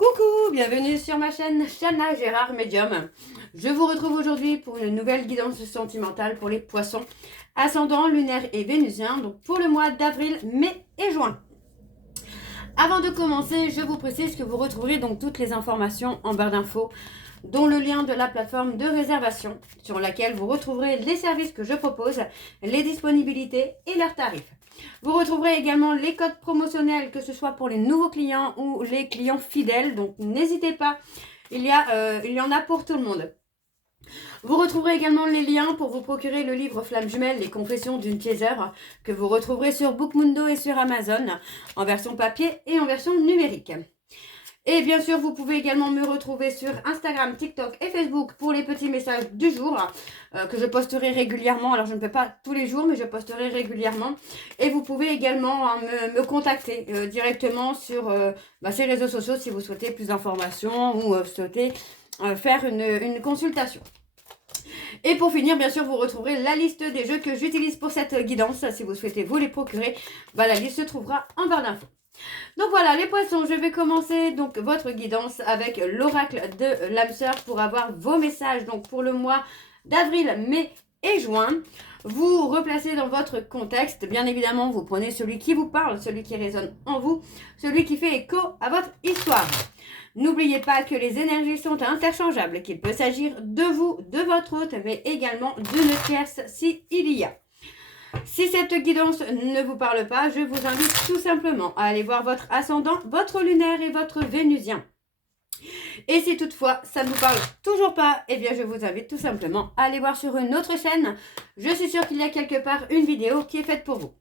Coucou, bienvenue sur ma chaîne Chana Gérard Médium. Je vous retrouve aujourd'hui pour une nouvelle guidance sentimentale pour les poissons, ascendant lunaire et vénusien, donc pour le mois d'avril, mai et juin. Avant de commencer, je vous précise que vous retrouverez donc toutes les informations en barre d'infos, dont le lien de la plateforme de réservation sur laquelle vous retrouverez les services que je propose, les disponibilités et leurs tarifs. Vous retrouverez également les codes promotionnels, que ce soit pour les nouveaux clients ou les clients fidèles. Donc n'hésitez pas, il y en a pour tout le monde. Vous retrouverez également les liens pour vous procurer le livre Flamme Jumelle, les confessions d'une chaser, que vous retrouverez sur Bookmundo et sur Amazon, en version papier et en version numérique. Et bien sûr, vous pouvez également me retrouver sur Instagram, TikTok et Facebook pour les petits messages du jour que je posterai régulièrement. Alors, je ne peux pas tous les jours, mais je posterai régulièrement. Et vous pouvez également me contacter directement sur ces réseaux sociaux si vous souhaitez plus d'informations ou souhaitez faire une consultation. Et pour finir, bien sûr, vous retrouverez la liste des jeux que j'utilise pour cette guidance. Si vous souhaitez vous les procurer, la liste se trouvera en barre d'infos. Donc voilà les poissons, je vais commencer donc votre guidance avec l'oracle de l'âme sœur pour avoir vos messages donc pour le mois d'avril, mai et juin. Vous replacez dans votre contexte, bien évidemment vous prenez celui qui vous parle, celui qui résonne en vous, celui qui fait écho à votre histoire. N'oubliez pas que les énergies sont interchangeables, qu'il peut s'agir de vous, de votre hôte, mais également d'une tierce s'il y a. Si cette guidance ne vous parle pas, je vous invite tout simplement à aller voir votre ascendant, votre lunaire et votre vénusien. Et si toutefois ça ne vous parle toujours pas, eh bien je vous invite tout simplement à aller voir sur une autre chaîne. Je suis sûre qu'il y a quelque part une vidéo qui est faite pour vous.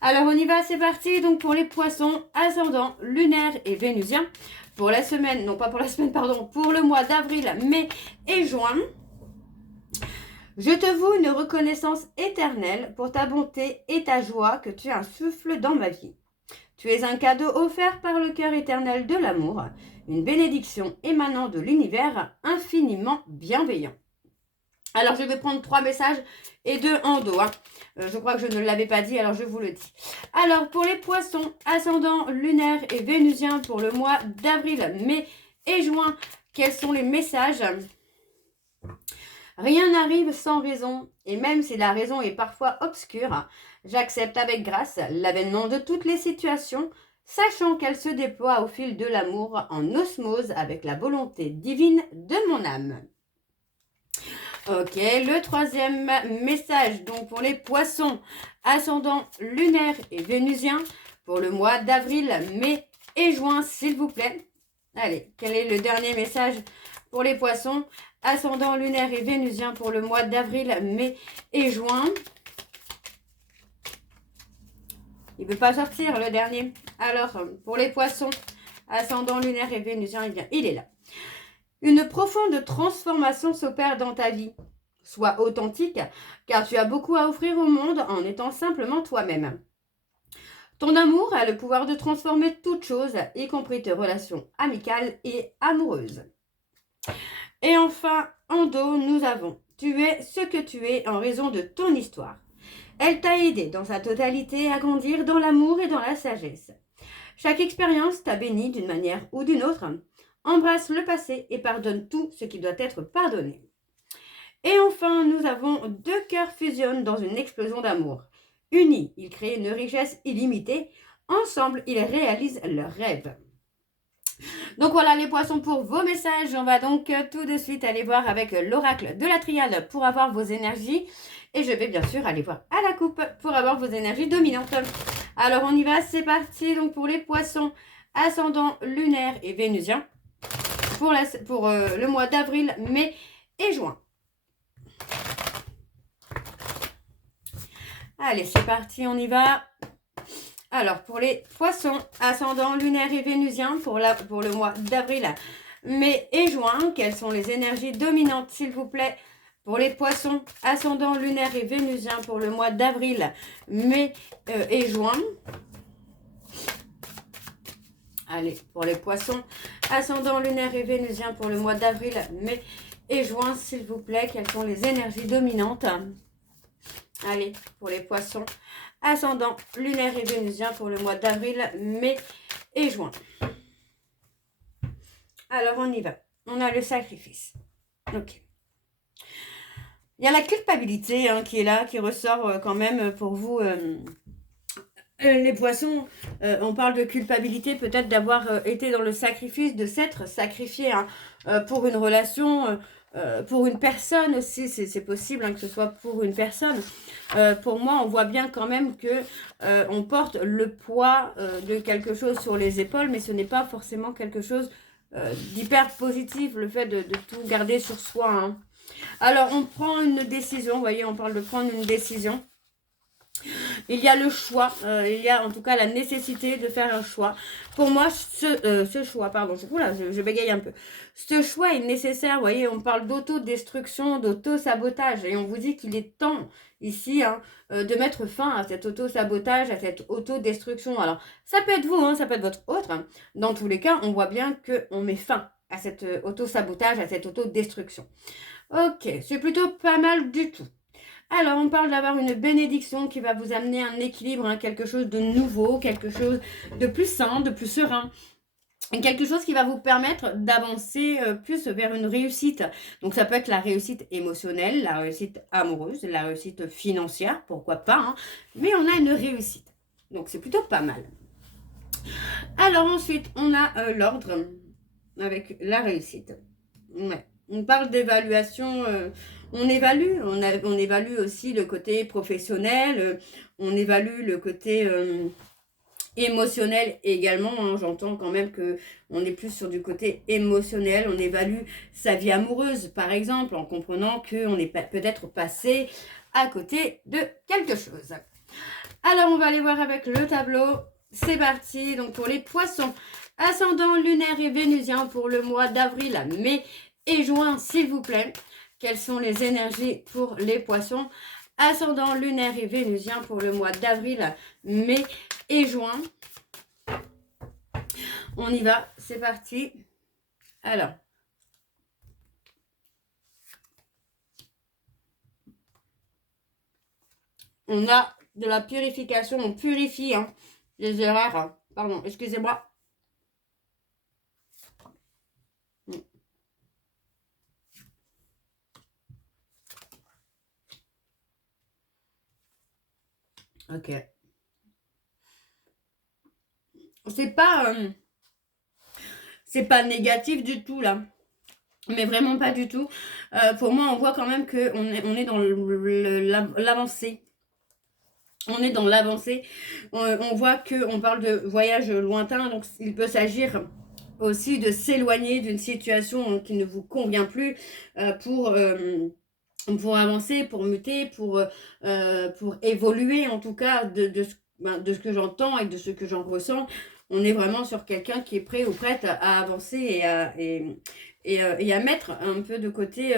Alors on y va, c'est parti. Donc pour les poissons, ascendant, lunaire et vénusien, pour la semaine, non pas pour la semaine, pardon, pour le mois d'avril, mai et juin. Je te voue une reconnaissance éternelle pour ta bonté et ta joie que tu insuffles dans ma vie. Tu es un cadeau offert par le cœur éternel de l'amour, une bénédiction émanant de l'univers infiniment bienveillant. Alors je vais prendre 3 messages et 2 en dos. Je crois que je ne l'avais pas dit, alors je vous le dis. Alors pour les poissons, ascendant, lunaire et vénusien pour le mois d'avril, mai et juin, quels sont les messages ? Rien n'arrive sans raison, et même si la raison est parfois obscure, j'accepte avec grâce l'avènement de toutes les situations, sachant qu'elles se déploient au fil de l'amour en osmose avec la volonté divine de mon âme. Ok, le troisième message, donc pour les poissons, ascendant, lunaire et vénusien, pour le mois d'avril, mai et juin, s'il vous plaît. Allez, quel est le dernier message pour les poissons, ascendant, lunaire et vénusien pour le mois d'avril, mai et juin? Il ne veut pas sortir le dernier. Alors, pour les poissons, ascendant, lunaire et vénusien, eh bien, il est là. Une profonde transformation s'opère dans ta vie. Sois authentique, car tu as beaucoup à offrir au monde en étant simplement toi-même. Ton amour a le pouvoir de transformer toute chose, y compris tes relations amicales et amoureuses. Et enfin, en dos, nous avons « Tu es ce que tu es en raison de ton histoire ». Elle t'a aidé dans sa totalité à grandir dans l'amour et dans la sagesse. Chaque expérience t'a béni d'une manière ou d'une autre. Embrasse le passé et pardonne tout ce qui doit être pardonné. Et enfin, nous avons 2 cœurs fusionnent dans une explosion d'amour. Unis, ils créent une richesse illimitée. Ensemble, ils réalisent leurs rêves. Donc voilà les poissons pour vos messages. On va donc tout de suite aller voir avec l'oracle de la triade pour avoir vos énergies. Et je vais bien sûr aller voir à la coupe pour avoir vos énergies dominantes. Alors on y va, c'est parti. Donc pour les poissons, ascendant, lunaire et vénusien. Pour le mois d'avril, mai et juin. Allez, c'est parti, on y va. Alors, pour les poissons, ascendant, lunaire et vénusien, pour le mois d'avril, mai et juin, quelles sont les énergies dominantes, s'il vous plaît? Pour les poissons, ascendant, lunaire et vénusien, pour le mois d'avril, mai et juin. Allez, pour les poissons, ascendant, lunaire et vénusien, pour le mois d'avril, mai et juin, s'il vous plaît, quelles sont les énergies dominantes? Allez, pour les poissons, ascendant, lunaire et vénusien pour le mois d'avril, mai et juin. Alors, on y va. On a le sacrifice. Ok. Il y a la culpabilité hein, qui est là, qui ressort quand même pour vous. Les poissons, on parle de culpabilité peut-être d'avoir été dans le sacrifice, de s'être sacrifié hein, pour une relation, pour une personne aussi, c'est possible hein, que ce soit pour une personne. Pour moi, on voit bien quand même que on porte le poids de quelque chose sur les épaules, mais ce n'est pas forcément quelque chose d'hyper positif, le fait de tout garder sur soi. Hein. Alors, on prend une décision, vous voyez, on parle de prendre une décision. Il y a le choix, il y a en tout cas la nécessité de faire un choix. Pour moi, ce choix, pardon, je bégaye un peu. Ce choix est nécessaire, vous voyez, on parle d'autodestruction, d'auto-sabotage. Et on vous dit qu'il est temps ici hein, de mettre fin à cet auto-sabotage, à cette autodestruction. Alors, ça peut être vous, hein, ça peut être votre autre. Hein. Dans tous les cas, on voit bien qu'on met fin à cet auto-sabotage, à cette autodestruction. Ok, c'est plutôt pas mal du tout. Alors, on parle d'avoir une bénédiction qui va vous amener un équilibre, hein, quelque chose de nouveau, quelque chose de plus sain, de plus serein. Et quelque chose qui va vous permettre d'avancer plus vers une réussite. Donc, ça peut être la réussite émotionnelle, la réussite amoureuse, la réussite financière, pourquoi pas. Hein, mais on a une réussite. Donc, c'est plutôt pas mal. Alors, ensuite, on a l'ordre avec la réussite. Ouais. On parle d'évaluation, on évalue aussi le côté professionnel, on évalue le côté émotionnel également. Hein, j'entends quand même que on est plus sur du côté émotionnel, on évalue sa vie amoureuse par exemple, en comprenant qu'on est peut-être passé à côté de quelque chose. Alors on va aller voir avec le tableau, c'est parti. Donc pour les poissons, ascendant lunaire et vénusien pour le mois d'avril à mai et juin, s'il vous plaît. Quelles sont les énergies pour les poissons? Ascendant lunaire et vénusien pour le mois d'avril, mai et juin. On y va, c'est parti. Alors. On a de la purification, on purifie hein, les erreurs. Hein. Pardon, excusez-moi. Ok. C'est pas négatif du tout là. Mais vraiment pas du tout. Pour moi, on voit quand même qu'on est dans l'avancée. On est dans l'avancée. On voit qu'on parle de voyage lointain. Donc, il peut s'agir aussi de s'éloigner d'une situation qui ne vous convient plus pour avancer, pour muter, pour évoluer en tout cas de ce que j'entends et de ce que j'en ressens. On est vraiment sur quelqu'un qui est prêt ou prête à avancer et à mettre un peu de côté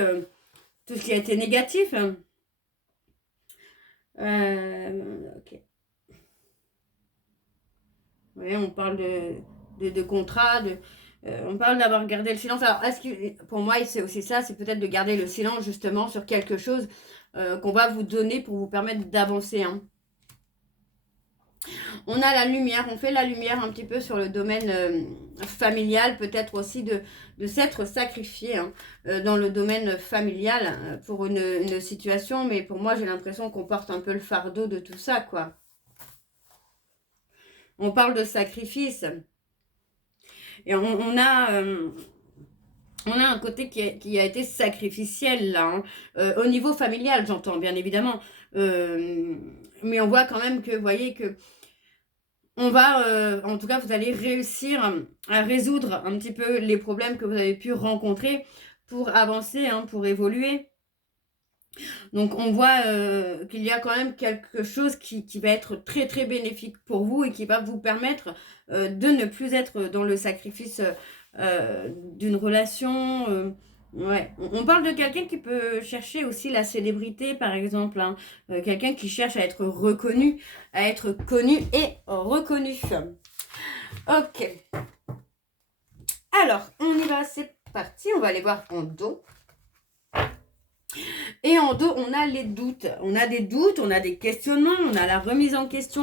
tout ce qui a été négatif. Ok. Oui, on parle de contrat, on parle d'avoir gardé le silence. Alors, pour moi, c'est aussi ça, c'est peut-être de garder le silence justement sur quelque chose qu'on va vous donner pour vous permettre d'avancer. Hein. On a la lumière, on fait la lumière un petit peu sur le domaine familial, peut-être aussi de s'être sacrifié hein, dans le domaine familial pour une situation. Mais pour moi, j'ai l'impression qu'on porte un peu le fardeau de tout ça, quoi. On parle de sacrifice. Et on a un côté qui a été sacrificiel, là. Hein. Au niveau familial, j'entends, bien évidemment. Mais on voit quand même que, vous voyez, que on va, en tout cas, vous allez réussir à résoudre un petit peu les problèmes que vous avez pu rencontrer pour avancer, hein, pour évoluer. Donc, on voit qu'il y a quand même quelque chose qui va être très, très bénéfique pour vous et qui va vous permettre de ne plus être dans le sacrifice d'une relation. Ouais. On parle de quelqu'un qui peut chercher aussi la célébrité, par exemple. Hein. Quelqu'un qui cherche à être reconnu, à être connu et reconnu. Ok. Alors, on y va, c'est parti. On va aller voir en dos. Et en dos, on a les doutes. On a des doutes, on a des questionnements, on a la remise en question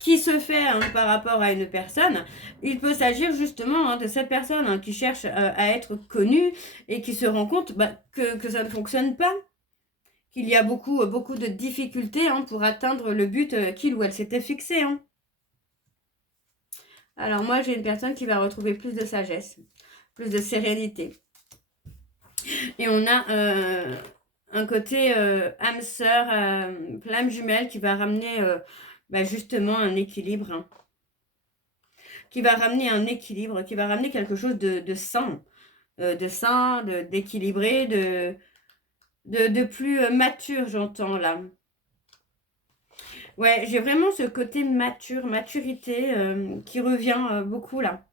qui se fait par rapport à une personne. Il peut s'agir justement de cette personne qui cherche à être connue et qui se rend compte que ça ne fonctionne pas. Qu'il y a beaucoup de difficultés pour atteindre le but qu'il ou elle s'était fixé. Alors moi, j'ai une personne qui va retrouver plus de sagesse, plus de sérénité. Et on a un côté âme sœur, flamme jumelle qui va ramener justement un équilibre. Qui va ramener un équilibre, qui va ramener quelque chose de sain. D'équilibré, de plus mature, j'entends là. Ouais, j'ai vraiment ce côté maturité qui revient beaucoup là.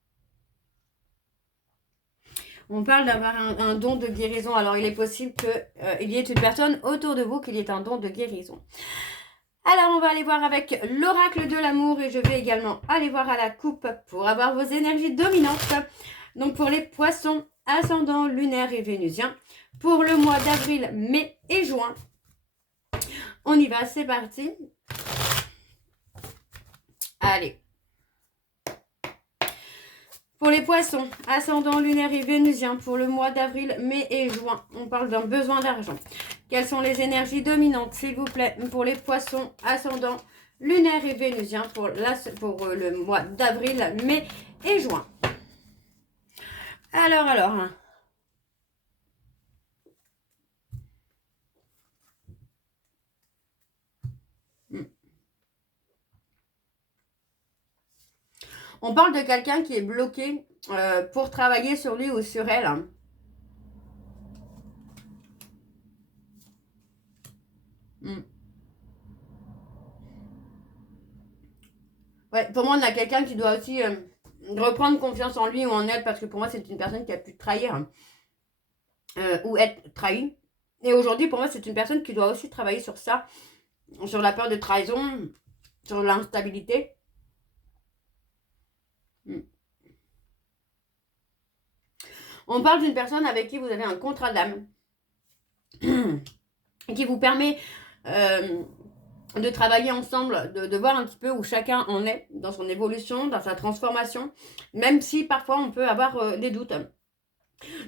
On parle d'avoir un don de guérison. Alors, il est possible qu'il y ait une personne autour de vous qui ait un don de guérison. Alors, on va aller voir avec l'oracle de l'amour et je vais également aller voir à la coupe pour avoir vos énergies dominantes. Donc, pour les poissons, ascendant, lunaire et vénusien, pour le mois d'avril, mai et juin. On y va, c'est parti. Allez. Pour les poissons, ascendant, lunaire et vénusien, pour le mois d'avril, mai et juin, on parle d'un besoin d'argent. Quelles sont les énergies dominantes, s'il vous plaît, pour les poissons, ascendant, lunaire et vénusien, pour le mois d'avril, mai et juin. Alors. On parle de quelqu'un qui est bloqué pour travailler sur lui ou sur elle. Ouais, pour moi, on a quelqu'un qui doit aussi reprendre confiance en lui ou en elle, parce que pour moi, c'est une personne qui a pu trahir ou être trahie. Et aujourd'hui, pour moi, c'est une personne qui doit aussi travailler sur ça, sur la peur de trahison, sur l'instabilité. On parle d'une personne avec qui vous avez un contrat d'âme qui vous permet de travailler ensemble, de voir un petit peu où chacun en est dans son évolution, dans sa transformation, même si parfois on peut avoir des doutes.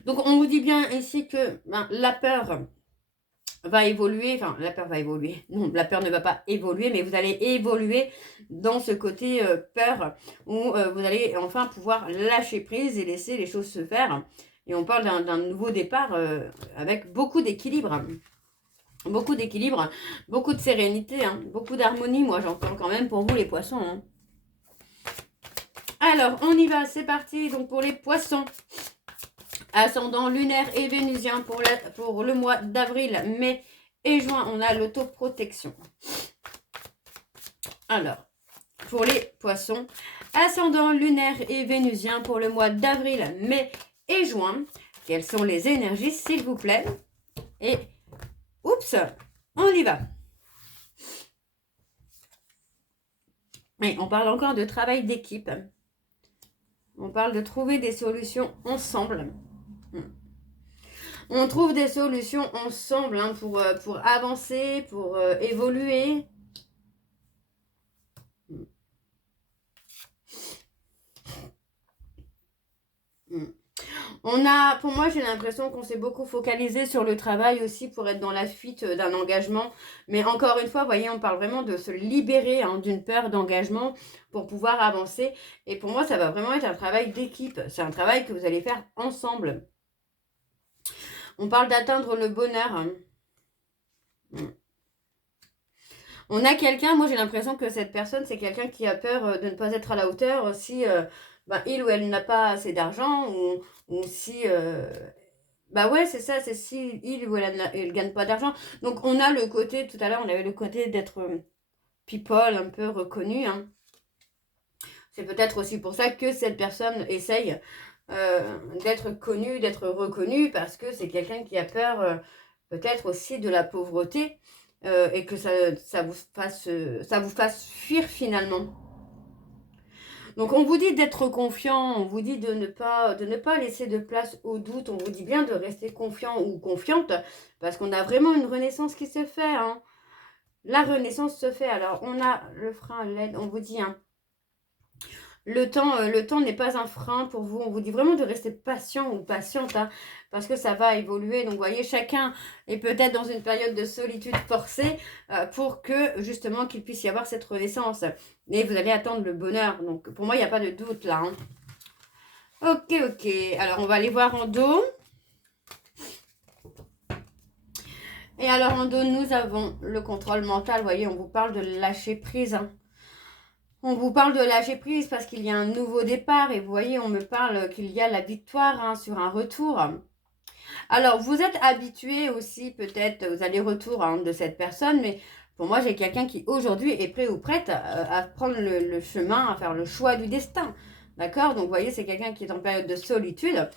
Donc on vous dit bien ici que la peur va évoluer, enfin la peur va évoluer, non, la peur ne va pas évoluer, mais vous allez évoluer dans ce côté peur où vous allez enfin pouvoir lâcher prise et laisser les choses se faire. Et on parle d'un nouveau départ avec beaucoup d'équilibre. Beaucoup d'équilibre, beaucoup de sérénité, beaucoup d'harmonie, moi j'entends quand même pour vous les poissons. Alors, on y va, c'est parti. Donc pour les poissons, ascendant lunaire et vénusien pour le mois d'avril, mai et juin, on a l'autoprotection. Alors, pour les poissons, ascendant lunaire et vénusien pour le mois d'avril, mai et juin, quelles sont les énergies s'il vous plaît? Et oups, on y va. Et on parle encore de travail d'équipe. On parle de trouver des solutions ensemble. On trouve des solutions ensemble pour avancer, pour évoluer. Pour moi, j'ai l'impression qu'on s'est beaucoup focalisé sur le travail aussi pour être dans la fuite d'un engagement. Mais encore une fois, vous voyez, on parle vraiment de se libérer d'une peur d'engagement pour pouvoir avancer. Et pour moi, ça va vraiment être un travail d'équipe. C'est un travail que vous allez faire ensemble. On parle d'atteindre le bonheur. On a quelqu'un, moi j'ai l'impression que cette personne, c'est quelqu'un qui a peur de ne pas être à la hauteur si il ou elle n'a pas assez d'argent ou si... ouais, c'est ça, c'est si il ou elle ne gagne pas d'argent. Donc on a le côté, tout à l'heure, on avait le côté d'être people, un peu reconnu. C'est peut-être aussi pour ça que cette personne essaye d'être connue, d'être reconnue, parce que c'est quelqu'un qui a peur peut-être aussi de la pauvreté. Et que ça vous fasse fuir finalement. Donc on vous dit d'être confiant, on vous dit de ne pas laisser de place au doute, on vous dit bien de rester confiant ou confiante, parce qu'on a vraiment une renaissance qui se fait. Hein. La renaissance se fait. Alors on a le frein, l'aide, on vous dit... Hein, le temps n'est pas un frein pour vous. On vous dit vraiment de rester patient ou patiente, hein, parce que ça va évoluer. Donc, vous voyez, chacun est peut-être dans une période de solitude forcée pour que, justement, qu'il puisse y avoir cette renaissance. Et vous allez attendre le bonheur. Donc, pour moi, il n'y a pas de doute là. Hein. Ok. Alors, on va aller voir en dos. Et alors, en dos, nous avons le contrôle mental. Vous voyez, on vous parle de lâcher prise, hein. On vous parle de lâcher prise parce qu'il y a un nouveau départ et vous voyez, on me parle qu'il y a la victoire hein, sur un retour. Alors, vous êtes habitué aussi peut-être aux allers-retours hein, de cette personne, mais pour moi, j'ai quelqu'un qui aujourd'hui est prêt ou prête à prendre le chemin, à faire le choix du destin. D'accord? Donc, vous voyez, c'est quelqu'un qui est en période de solitude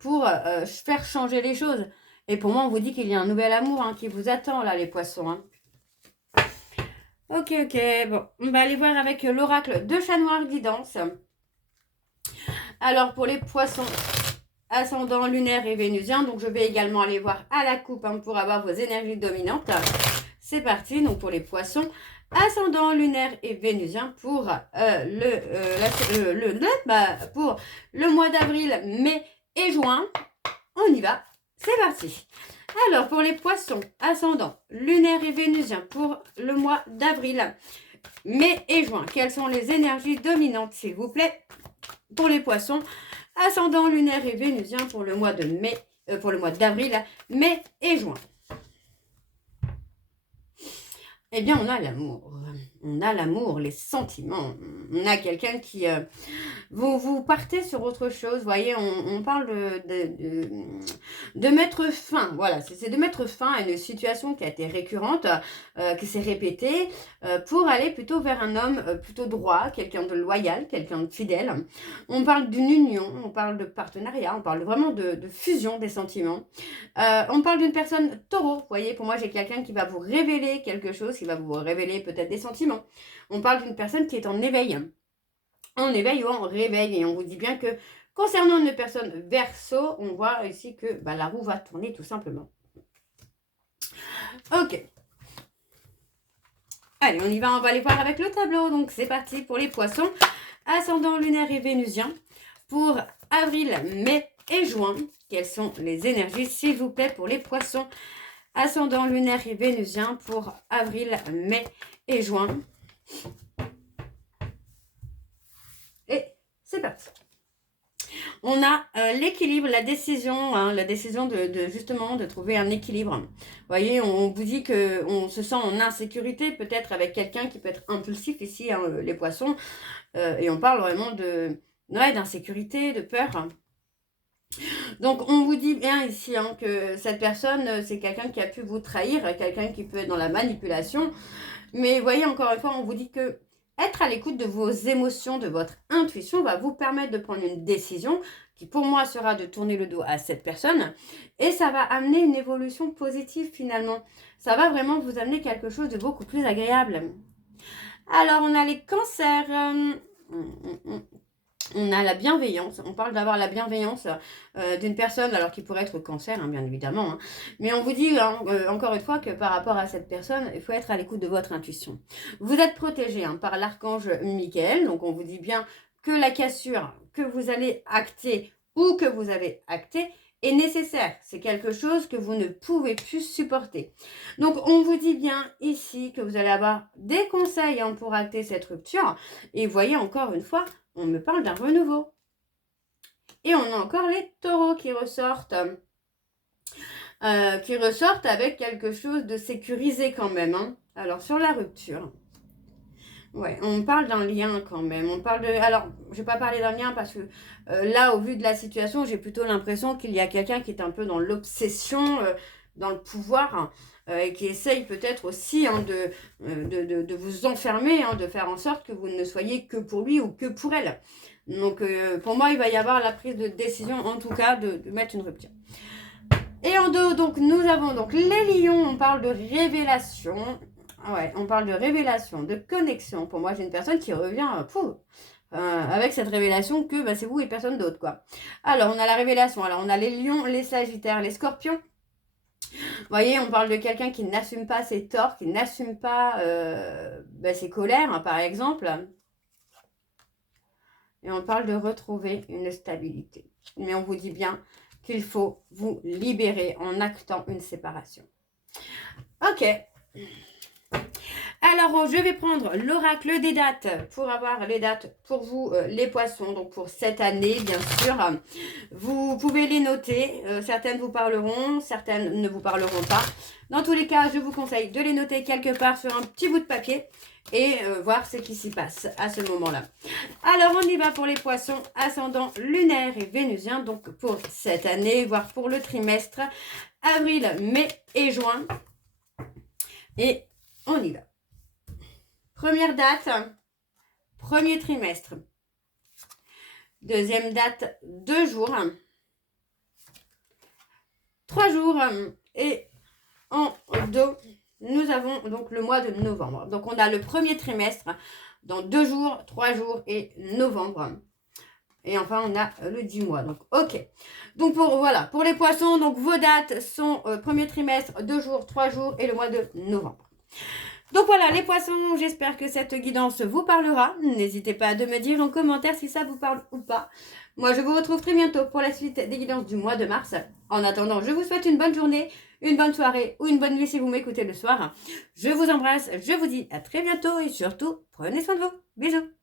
pour faire changer les choses. Et pour moi, on vous dit qu'il y a un nouvel amour hein, qui vous attend là, les poissons. Hein. Ok, bon, on va aller voir avec l'oracle de Chat Noir Guidance. Alors, pour les poissons, ascendant lunaire et vénusien, donc je vais également aller voir à la coupe hein, pour avoir vos énergies dominantes. C'est parti, donc pour les poissons, ascendant lunaire et vénusien pour, pour le mois d'avril, mai et juin. On y va, c'est parti. Alors, pour les poissons, ascendant lunaire et vénusien pour le mois d'avril, mai et juin, quelles sont les énergies dominantes, s'il vous plaît, pour les poissons, ascendant lunaire et vénusien pour le mois de mai, pour le mois d'avril, mai et juin. Eh bien, on a l'amour. On a l'amour, les sentiments. On a quelqu'un qui... vous partez sur autre chose. Vous voyez, on parle de mettre fin. Voilà, c'est de mettre fin à une situation qui a été récurrente, qui s'est répétée, pour aller plutôt vers un homme plutôt droit, quelqu'un de loyal, quelqu'un de fidèle. On parle d'une union, on parle de partenariat, on parle vraiment de fusion des sentiments. On parle d'une personne taureau. Vous voyez, pour moi, j'ai quelqu'un qui va vous révéler quelque chose, qui va vous révéler peut-être des sentiments. On parle d'une personne qui est en éveil. En éveil ou en réveil. Et on vous dit bien que concernant une personne verso, on voit ici que la roue va tourner tout simplement. Ok. Allez, on y va, on va aller voir avec le tableau. Donc, c'est parti pour les poissons. Ascendant lunaire et vénusien. Pour avril, mai et juin. Quelles sont les énergies, s'il vous plaît, pour les poissons? Ascendant lunaire et vénusien pour avril, mai et juin. Et c'est parti. On a l'équilibre, la décision de justement de trouver un équilibre. Vous voyez, on vous dit qu'on se sent en insécurité, peut-être avec quelqu'un qui peut être impulsif ici, hein, les poissons. Et on parle vraiment d'insécurité, de peur. Donc, on vous dit bien ici hein, que cette personne, c'est quelqu'un qui a pu vous trahir, quelqu'un qui peut être dans la manipulation. Mais vous voyez, encore une fois, on vous dit que être à l'écoute de vos émotions, de votre intuition, va vous permettre de prendre une décision qui, pour moi, sera de tourner le dos à cette personne. Et ça va amener une évolution positive, finalement. Ça va vraiment vous amener quelque chose de beaucoup plus agréable. Alors, on a les cancers. On a la bienveillance, on parle d'avoir la bienveillance d'une personne, alors qui pourrait être cancer, hein, bien évidemment. Hein. Mais on vous dit encore une fois que par rapport à cette personne, il faut être à l'écoute de votre intuition. Vous êtes protégé hein, par l'archange Michael, donc on vous dit bien que la cassure que vous allez acter ou que vous avez acté est nécessaire. C'est quelque chose que vous ne pouvez plus supporter. Donc, on vous dit bien ici que vous allez avoir des conseils hein, pour acter cette rupture. Et voyez encore une fois, on me parle d'un renouveau. Et on a encore les taureaux qui ressortent. Avec quelque chose de sécurisé quand même. Hein. Alors, sur la rupture. Ouais, on parle d'un lien quand même. On parle de... Alors, je vais pas parler d'un lien parce que là, au vu de la situation, j'ai plutôt l'impression qu'il y a quelqu'un qui est un peu dans l'obsession, dans le pouvoir, et qui essaye peut-être aussi hein, de vous enfermer, hein, de faire en sorte que vous ne soyez que pour lui ou que pour elle. Donc, pour moi, il va y avoir la prise de décision, en tout cas, de mettre une rupture. Et en dos, donc, nous avons donc les lions. On parle de révélation. Ouais, on parle de révélation, de connexion. Pour moi, j'ai une personne qui revient avec cette révélation que bah, c'est vous et personne d'autre, quoi. Alors, on a la révélation. Alors, on a les lions, les sagittaires, les scorpions. Vous voyez, on parle de quelqu'un qui n'assume pas ses torts, qui n'assume pas bah, ses colères, hein, par exemple. Et on parle de retrouver une stabilité. Mais on vous dit bien qu'il faut vous libérer en actant une séparation. Ok. Alors, je vais prendre l'oracle des dates pour avoir les dates pour vous, les poissons. Donc, pour cette année, bien sûr. Vous pouvez les noter. Certaines vous parleront, certaines ne vous parleront pas. Dans tous les cas, je vous conseille de les noter quelque part sur un petit bout de papier et voir ce qui s'y passe à ce moment-là. Alors, on y va pour les poissons ascendant lunaire et vénusien. Donc, pour cette année, voire pour le trimestre, avril, mai et juin. Et on y va. Première date, premier trimestre. Deuxième date, 2 jours. 3 jours. Et en dos, nous avons donc le mois de novembre. Donc, on a le premier trimestre dans 2 jours, 3 jours et novembre. Et enfin, on a le du mois. Donc, ok. Donc, voilà. Pour les poissons, donc vos dates sont premier trimestre, 2 jours, 3 jours et le mois de novembre. Donc voilà les poissons, j'espère que cette guidance vous parlera. N'hésitez pas à me dire en commentaire si ça vous parle ou pas. Moi je vous retrouve très bientôt pour la suite des guidances du mois de mars. En attendant, je vous souhaite une bonne journée, une bonne soirée ou une bonne nuit si vous m'écoutez le soir. Je vous embrasse, je vous dis à très bientôt et surtout, prenez soin de vous. Bisous.